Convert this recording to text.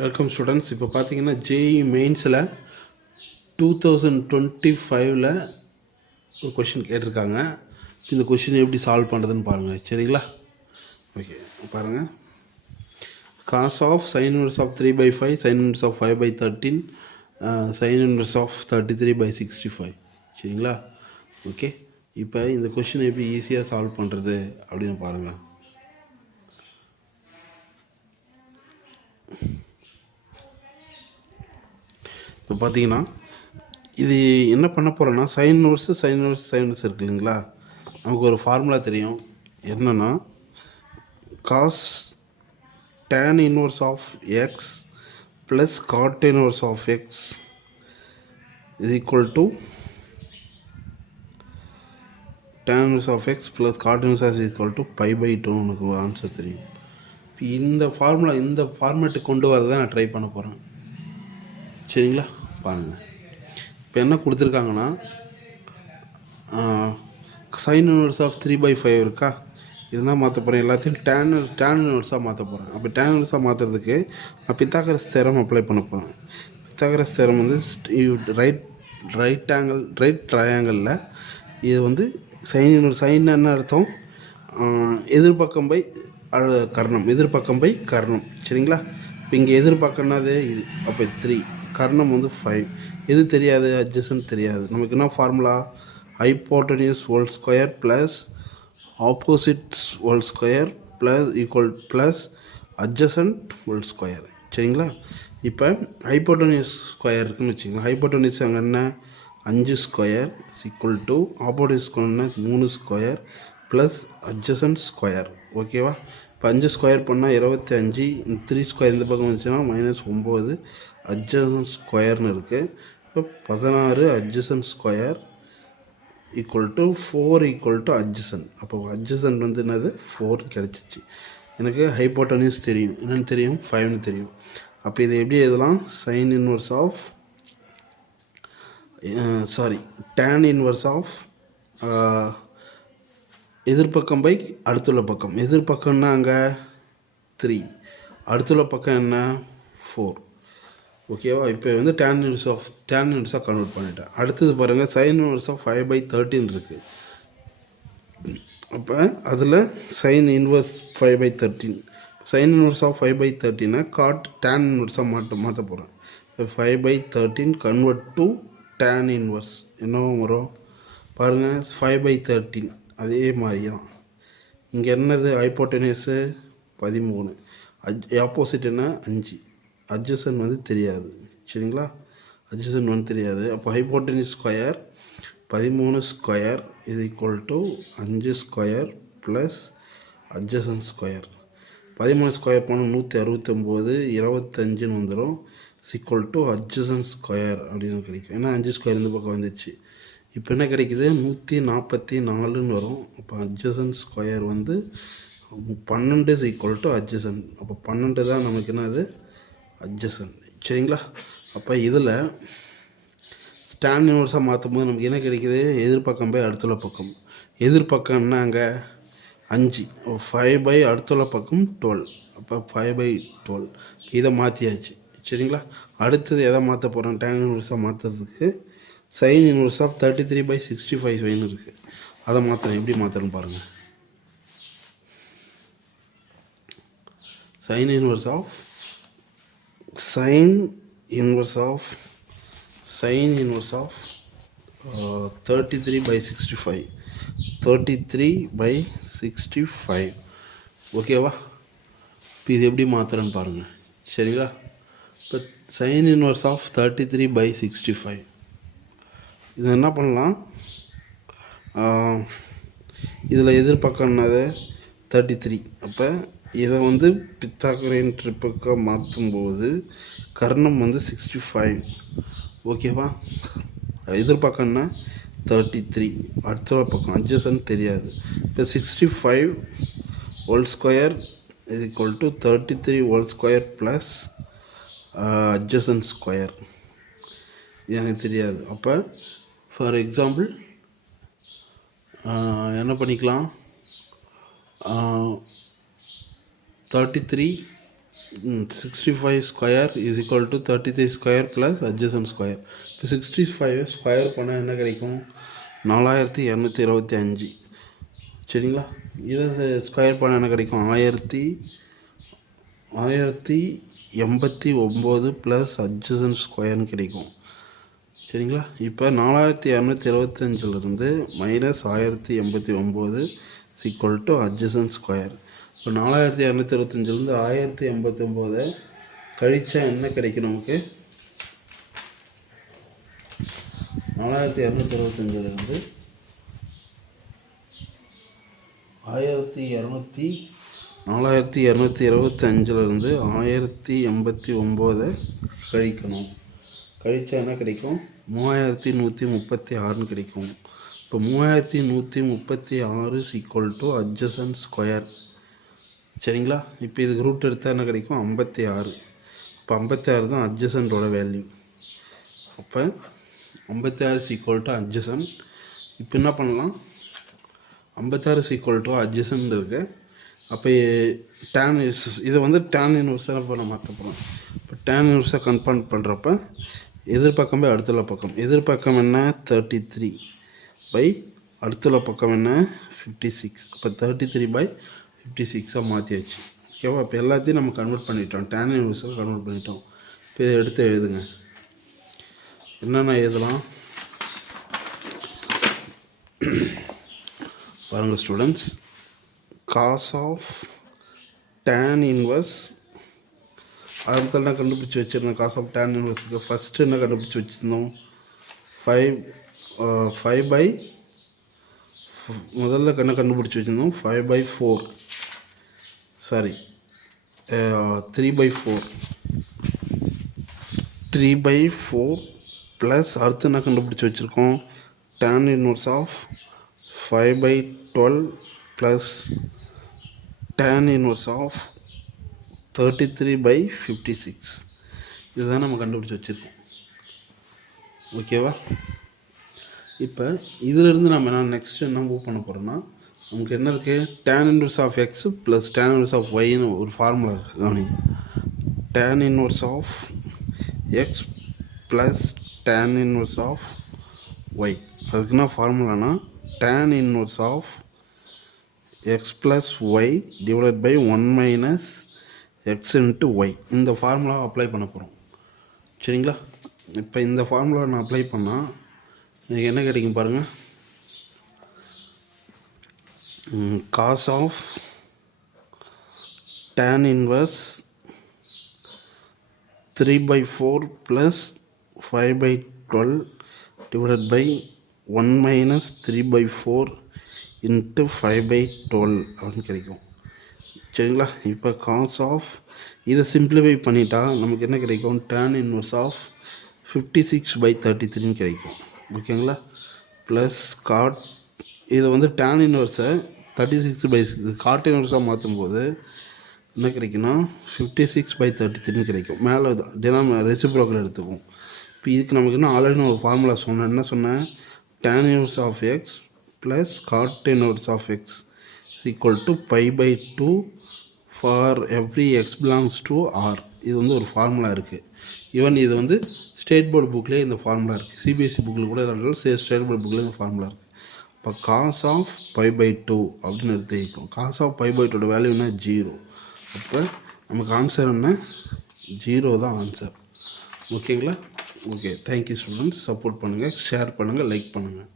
Welcome students. இப்போ பார்த்தீங்கன்னா JE மெயின்ஸில் 2025 ஒரு கொஷின் கேட்டிருக்காங்க. இந்த கொஷின் எப்படி சால்வ் பண்ணுறதுன்னு பாருங்கள். சரிங்களா? ஓகே, பாருங்கள். Cos of sine inverse of 3/5, sine inverse of 5/13, sine inverse of 33/65. சரிங்களா? ஓகே, இப்போ இந்த கொஷின் எப்படி ஈஸியாக சால்வ் பண்ணுறது அப்படின்னு பாருங்கள். இப்போ பார்த்தீங்கன்னா இது என்ன பண்ண போகிறோன்னா சைன் இன்வர்ஸ் இருக்கு இல்லைங்களா? நமக்கு ஒரு ஃபார்முலா தெரியும். என்னென்னா cos tan inverse of x plus cot inverse of x is equal to tan inverse of x plus cot inverse of equal to π/2 எனக்கு ஒரு ஆன்சர் தெரியும். இப்போ இந்த ஃபார்முலா இந்த ஃபார்மேட்டுக்கு கொண்டு வரதை தான் நான் ட்ரை பண்ண போகிறேன். சரிங்களா? பாருங்கள். இப்போ என்ன கொடுத்துருக்காங்கன்னா சைன் இன்வர்ஸ் ஆஃப் 3/5 இருக்கா, இதுதான் மாற்ற போகிறேன். எல்லாத்தையும் டேன் இன்வர்ஸாக மாற்ற போகிறேன். அப்போ டேன் இன்வர்ஸாக மாற்றுறதுக்கு நான் பித்தாகரஸ் தேரம் அப்ளை பண்ண போகிறேன். பித்தாகரஸ் தேரம் வந்து ரைட் ட்ரையாங்கிளில் இது வந்து சைன் என்ன அர்த்தம்? எதிர்பக்கம் பை கர்ணம், எதிர்பக்கம் பை கர்ணம். சரிங்களா? இப்போ இங்கே எதிர்பக்கம்னாது இது, அப்போ 3, கர்ணம் வந்து 5. எது தெரியாது? அட்ஜசன்ட் தெரியாது. நமக்கு என்ன formula? Hypotenuse whole square plus opposites whole square plus equal plus adjacent whole square. சரிங்களா? இப்போ ஹைப்போட்டனியஸ் ஸ்கொயர் இருக்குதுன்னு வச்சுக்கலாம். ஹைப்போட்டனியஸ் அங்கே என்ன? 5 ஸ்கொயர் ஈக்குவல் டு ஆப்போசிட் ஸ்கொயர்னா 3 ஸ்கொயர் ப்ளஸ் அட்ஜசன்ட் ஸ்கொயர். ஓகேவா? இப்போ 5 ஸ்கொயர் பண்ணால் 25, 3 ஸ்கொயர் இந்த பக்கம் வந்துச்சுன்னா -9 அட்ஜசன்ட் ஸ்கொயர்னு இருக்குது. இப்போ 16 adjacent square equal to 4 equal to adjacent. அப்போ அட்ஜசன்ட் வந்து என்னது? 4 கிடச்சிச்சு. எனக்கு ஹைப்போட்டனியஸ் தெரியும். என்னென்னு தெரியும்? 5ன்னு தெரியும். அப்போ இதை எப்படி எழுதலாம்? Sine inverse of tan inverse of எதிர்பக்கம் பை அடுத்துள்ள பக்கம். எதிர்பக்கம்னா அங்கே 3, அடுத்துள்ள பக்கம் என்ன? 4. ஓகேவா? இப்போ வந்து டேன் இன்வர்ஸாக கன்வெர்ட் பண்ணிட்டேன். அடுத்தது பாருங்கள், சைன் இன்வர்ஸ் ஆஃப் 5/13 இருக்குது. அப்போ அதில் sine inverse 5/13, sine inverse of 5/13 cot tan இன்வர்ஸாக மாற்ற போகிறேன். இப்போ 5/13 கன்வெர்ட் டு டேன் இன்வர்ஸ் என்ன வரும் பாருங்கள்? 5/13 அதே மாதிரி தான். இங்கே என்னது? ஹைப்போட்டனியஸு 13, ஆப்போசிட் என்ன? 5. அட்ஜசன் வந்து தெரியாது. சரிங்களா? அட்ஜசன் வந்து தெரியாது. அப்போ ஹைப்போட்டனியஸ் ஸ்கொயர் 13 ஸ்கொயர் இது equal to 5 square plus adjacent square. 13 square போனால் 169, 25ன்னு வந்துடும். ஈக்குவல் டு அட்ஜசன் ஸ்கொயர் அப்படின்னு கிடைக்கும். ஏன்னா 5 ஸ்கொயர் இந்த பக்கம் வந்துச்சு. இப்போ என்ன கிடைக்குது? 144ன்னு வரும். அப்போ அட்ஜசன்ட் ஸ்கொயர் வந்து 12 இஸ் ஈக்குவல் டு அட்ஜசன்ட். அப்போ 12 தான் நமக்கு என்னது? அட்ஜசன்ட். சரிங்களா? அப்போ இதில் ஸ்டான் இன்வர்ஸாக மாற்றும் போது நமக்கு என்ன கிடைக்கிது? எதிர்பக்கம் பை அடுத்துள்ள பக்கம். எதிர்பக்கம் என்ன? அங்கே 5, 5 அடுத்துள்ள பக்கம் 12. அப்போ 5/12 இதை மாற்றியாச்சு. சரிங்களா? அடுத்தது எதை மாற்ற போகிறோம்? டேன் இன்வர்ஸாக மாற்றுறதுக்கு சைன் இன்வர்ஸ் ஆஃப் 33/65 சைன் இருக்குது. அதை மாற்றுறேன். எப்படி மாற்றுறேன்னு பாருங்கள். Sine inverse of 33/65, 33/65. ஓகேவா? இப்போ இது எப்படி மாற்றுறேன்னு பாருங்கள். சரிங்களா? இப்போ சைன் இன்வர்ஸ் ஆஃப் 33/65 இது என்ன பண்ணலாம்? இதில் எதிர்பக்கம் என்னது? 33. அப்போ இதை வந்து பித்தாகரேன் ட்ரிப்புக்கு மாற்றும்போது கர்ணம் வந்து 65. ஓகேவா? எதிர்பக்கம் என்ன? 33, அடுத்த பக்கம் அட்ஜசன்ட் தெரியாது. இப்போ 65 whole square is equal to 33 whole square plus adjacent square எனக்கு தெரியாது. அப்போ ஃபார் எக்ஸாம்பிள் என்ன பண்ணிக்கலாம்? 33 65 square is equal to 33 square plus adjacent square. இப்போ 65 ஸ்கொயர் பண்ணால் என்ன கிடைக்கும்? 4225. சரிங்களா? இதை ஸ்கொயர் பண்ணால் என்ன கிடைக்கும்? 1089 ப்ளஸ் அட்ஜசன்ட் ஸ்கொயர்னு கிடைக்கும். சரிங்களா? இப்போ 4225லேருந்து minus 1089 equal to adjacent square. இப்போ 4225லேருந்து 1089 கழிச்சா என்ன கிடைக்கும் நமக்கு? 4225லேருந்து 4225லேருந்து 1089 கழிக்கணும். கழிச்சா என்ன கிடைக்கும்? 3136ன்னு கிடைக்கும். இப்போ 3136 ஈக்குவல் டு அட்ஜசன்ட் ஸ்கொயர். சரிங்களா? இப்போ இதுக்கு ரூட் எடுத்தால் என்ன கிடைக்கும்? 56. இப்போ 56 தான் அட்ஜசன்ட்டோட வேல்யூ. அப்போ 56 ஈக்குவல் டு அட்ஜசன்ட். இப்போ என்ன பண்ணலாம்? 56 ஈக்குவல் டு அட்ஜசன்ட் இருக்குது. அப்போ டேன் இதை வந்து டேன் இன்வர்ஸாக இப்போ நான் மாற்ற போகிறோம். இப்போ டேன் இன்வர்ஸாக கன்ஃபார்ம் பண்ணுறப்ப எதிர்பக்கம் பை அடுத்துள்ள பக்கம். எதிர்பக்கம் என்ன? 33 பை அடுத்துள்ள பக்கம் என்ன? 56. அப்போ 33/56 மாற்றியாச்சு. ஓகேவா? இப்போ எல்லாத்தையும் நம்ம கன்வெர்ட் பண்ணிட்டோம், டேன் இன்வர்ஸாக கன்வெர்ட் பண்ணிட்டோம். இப்போ இதை எடுத்து எழுதுங்க. என்னென்ன எழுதலாம் பாருங்கள் students. Cos of tan inverse அடுத்த என்ன கண்டுபிடிச்சி வச்சுருந்தோம்? காஸ் ஆஃப் டேன் இன்வர்ஸுக்கு ஃபஸ்ட்டு என்ன கண்டுபிடிச்சி வச்சுருந்தோம்? 5 முதல்ல என்ன கண்டுபிடிச்சி வச்சுருந்தோம்? 5/4 சாரி 3/4 ப்ளஸ் அடுத்து என்ன கண்டுபிடிச்சி வச்சுருக்கோம்? tan inverse of 5/12 plus tan inverse of 33/56. இதுதான் நம்ம கண்டுபிடிச்சி வச்சுருக்கோம். ஓகேவா? இப்போ இதிலிருந்து நம்ம என்ன நெக்ஸ்ட்டு என்ன மூவ் பண்ண போகிறோம்னா, நமக்கு என்ன இருக்குது? tan inverse of x plus tan inverse of ஒய்னு ஒரு ஃபார்முலா இருக்குது. கவனிங்க. tan inverse of x plus tan inverse of y. அதுக்கு என்ன ஃபார்முலானா tan inverse of x plus y divided by 1 minus x into y. இந்த ஃபார்முலாவை அப்ளை பண்ண போகிறோம். சரிங்களா? இப்போ இந்த ஃபார்முலாவை நான் அப்ளை பண்ணால் இதுக்கு என்ன கிடைக்கும் பாருங்கள். Cos of tan inverse 3/4 plus 5/12 divided by 1 minus 3/4 into 5/12 அப்படின்னு கிடைக்கும். சரிங்களா? இப்போ காஸ் ஆஃப் இதை சிம்பிளிஃபை பண்ணிட்டா நமக்கு என்ன கிடைக்கும்? tan இன்வர்ஸ் ஆஃப் 56/33 கிடைக்கும். ஓகேங்களா? ப்ளஸ் காட் இதை வந்து tan இன்வர்ஸை 36/6 காட் இன்வர்ஸாக மாற்றும்போது என்ன கிடைக்குன்னா 56/33 கிடைக்கும். மேலே ரெசிப்ரோக்கல் எடுத்துக்கும். இப்போ இதுக்கு நமக்கு இன்னும் ஆல்ரெடி நான் ஒரு ஃபார்முலா சொன்னேன். என்ன சொன்னேன்? tan inverse of x plus cot inverse of x equal to π/2 for every x belongs to R. இது வந்து ஒரு ஃபார்முலா இருக்குது. ஈவன் இது வந்து ஸ்டேட் போர்டு புக்லேயே இந்த ஃபார்முலா இருக்குது. சிபிஎஸ்சி புக்கில் கூட ஸ்டேட் போர்டு புக்கில் இந்த ஃபார்முலா இருக்குது. இப்போ காஸ் ஆஃப் π/2 அப்படின்னு எடுத்துக்கிட்டோம். காஸ் ஆஃப் π/2 வேல்யூனா 0. அப்போ நமக்கு ஆன்சர் என்ன? 0 தான் ஆன்சர். ஓகேங்களா? Okay, thank you students. சப்போர்ட் பண்ணுங்கள், ஷேர் பண்ணுங்கள், லைக் பண்ணுங்கள்.